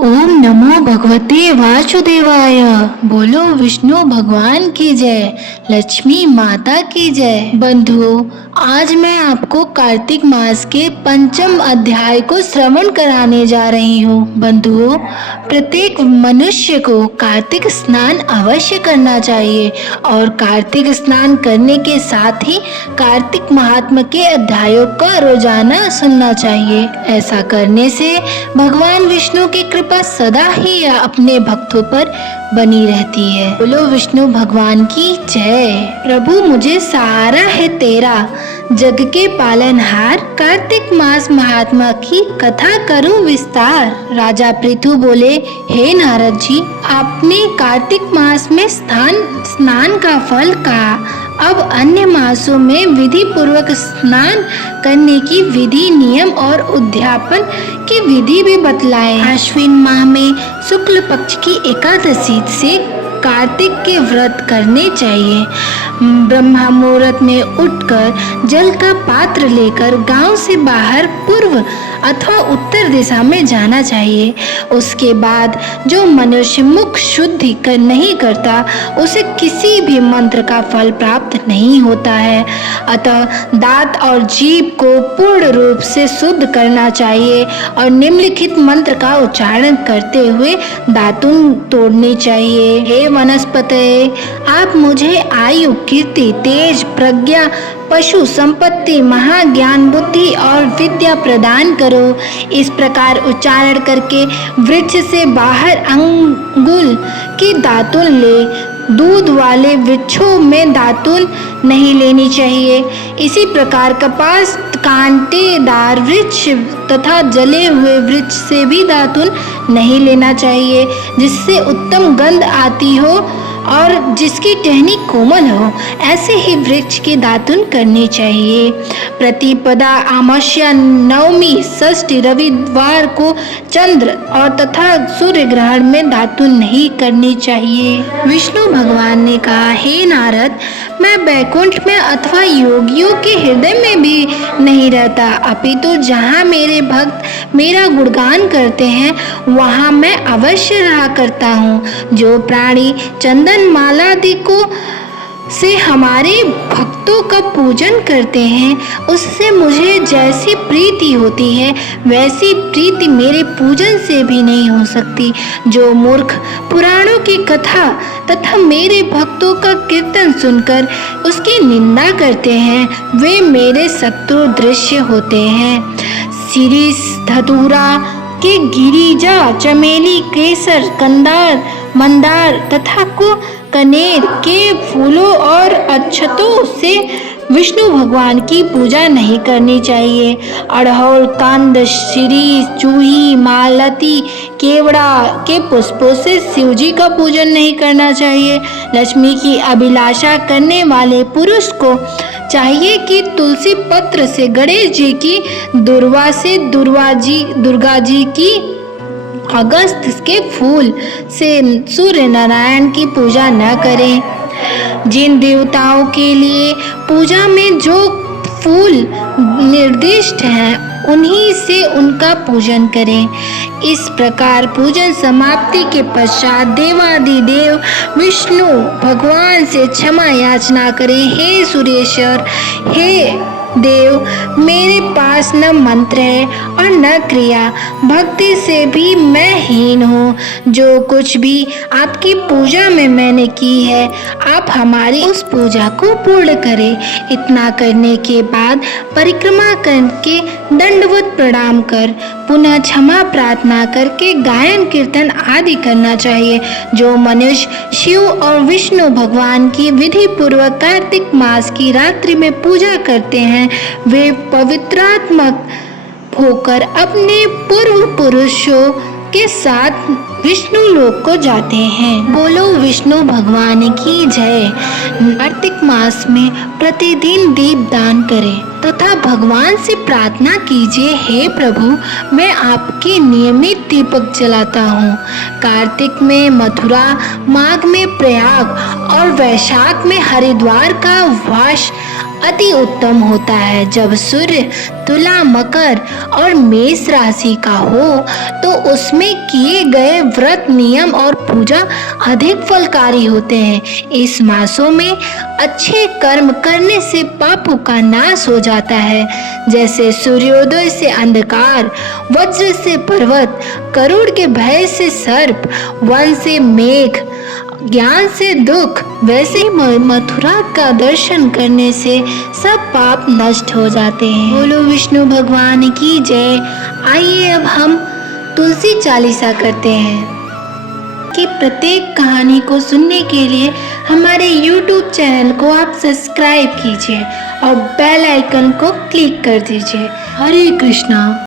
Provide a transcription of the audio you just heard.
ओम नमो भगवते वासुदेवाय। बोलो विष्णु भगवान की जय, लक्ष्मी माता की जय। बंधुओं, आज मैं आपको कार्तिक मास के पंचम अध्याय को श्रवण कराने जा रही हूँ। बंधुओं, प्रत्येक मनुष्य को कार्तिक स्नान अवश्य करना चाहिए और कार्तिक स्नान करने के साथ ही कार्तिक महात्म्य के अध्यायों का रोजाना सुनना चाहिए। ऐसा करने से भगवान विष्णु की कृपा सदा ही अपने भक्तों पर बनी रहती है। बोलो विष्णु भगवान की जय। प्रभु मुझे सहारा है तेरा, जग के पालनहार, कार्तिक मास महात्मा की कथा करूं विस्तार। राजा पृथु बोले, हे नारद जी, आपने कार्तिक मास में स्नान का फल कहा, अब अन्य मासों में विधि पूर्वक स्नान करने की विधि, नियम और उद्यापन की विधि भी बतलाए। आश्विन माह में शुक्ल पक्ष की एकादशी से कार्तिक के व्रत करने चाहिए। ब्रह्म मुहूर्त में उठकर जल का पात्र लेकर गांव से बाहर पूर्व अथवा उत्तर दिशा में जाना चाहिए। उसके बाद जो मनुष्य मुख शुद्धि नहीं करता, उसे किसी भी मंत्र का फल प्राप्त नहीं होता है। अतः दांत और जीभ को पूर्ण रूप से शुद्ध करना चाहिए और निम्नलिखित मंत्र का उच्चारण करते हुए दातुन तोड़ने चाहिए। हे वनस्पते, आप मुझे आयु, कीर्ति, तेज, प्रज्ञा, पशु संपत्ति, महाज्ञान, बुद्धि और विद्या प्रदान करो। इस प्रकार उच्चारण करके वृक्ष से बाहर अंगुल की दातुन ले। दूध वाले वृक्षों में दातुन नहीं लेनी चाहिए। इसी प्रकार कपास, कांटेदार वृक्ष तथा जले हुए वृक्ष से भी दातुन नहीं लेना चाहिए, जिससे उत्तम गंध आती हो और जिसकी टहनी कोमल हो। ऐसे ही वृक्ष की दातुन करनी चाहिए। प्रतिपदा, अमावस्या, नवमी, षष्ठी, रविवार को चंद्र और तथा सूर्य ग्रहण में दातुन नहीं करनी चाहिए। विष्णु भगवान ने कहा, हे नारद, मैं वैकुंठ में अथवा योगियों के हृदय में भी नहीं रहता, अपितु जहाँ मेरे भक्त मेरा गुणगान करते हैं वहाँ मैं अवश्य रहा करता हूँ। जो प्राणी चंदन माला आदि को से हमारे भक्तों का पूजन करते हैं, उससे मुझे जैसी प्रीति होती है वैसी प्रीति मेरे पूजन से भी नहीं हो सकती। जो मूर्ख पुराणों की कथा तथा मेरे भक्तों का कीर्तन सुनकर उसकी निंदा करते हैं, वे मेरे शत्रु दृश्य होते हैं। शिरीष, धतूरा के गिरिजा, चमेली, केसर, कंदार, मंदार तथा को कनेर के फूलों और अक्षतों से विष्णु भगवान की पूजा नहीं करनी चाहिए। अड़हुल, कंद, शिरीष, चूही, मालती, केवड़ा के पुष्पों से शिव जी का पूजन नहीं करना चाहिए। लक्ष्मी की अभिलाषा करने वाले पुरुष को चाहिए कि तुलसी पत्र से गणेश जी की, दुर्वा से दुर्गा जी की, अगस्त के फूल से सूर्य नारायण की पूजा न करें। जिन देवताओं के लिए पूजा में जो फूल निर्दिष्ट हैं, उन्हीं से उनका पूजन करें। इस प्रकार पूजन समाप्ति के पश्चात देवादिदेव विष्णु भगवान से क्षमा याचना करें। हे सुरेश्वर, हे देव, मेरे पास न मंत्र है और न क्रिया, भक्ति से भी मैं हीन हूँ। जो कुछ भी आपकी पूजा में मैंने की है, आप हमारी उस पूजा को पूर्ण करें। इतना करने के बाद परिक्रमा करके दंडवत प्रणाम कर पुनः क्षमा प्रार्थना करके गायन कीर्तन आदि करना चाहिए। जो मनुष्य शिव और विष्णु भगवान की विधि पूर्वक कार्तिक मास की रात्रि में पूजा करते हैं, वे पवित्रात्मक होकर अपने पूर्व पुरुषों के साथ विष्णु लोक को जाते हैं। बोलो विष्णु भगवान की जय। कार्तिक मास में प्रतिदिन दीप दान करें तथा भगवान से प्रार्थना कीजिए, हे प्रभु, मैं आपके नियमित दीपक जलाता हूँ। कार्तिक में मथुरा, माघ में प्रयाग और वैशाख में हरिद्वार का वास अति उत्तम होता है। जब सूर्य तुला, मकर और मेष राशि का हो तो उसमें किए गए व्रत, नियम और पूजा अधिक फलकारी होते हैं। इस मासों में अच्छे कर्म करने से पापों का नाश हो जाता है, जैसे सूर्योदय से अंधकार, वज्र से पर्वत, करुड़ के भय से सर्प, वन से मेघ, ज्ञान से दुख। वैसे मथुरा का दर्शन करने से सब पाप नष्ट हो जाते हैं। बोलो विष्णु भगवान की जय। आइए अब हम तुलसी चालीसा करते हैं कि प्रत्येक कहानी को सुनने के लिए हमारे YouTube चैनल को आप सब्सक्राइब कीजिए और बेल आइकन को क्लिक कर दीजिए। हरे कृष्णा।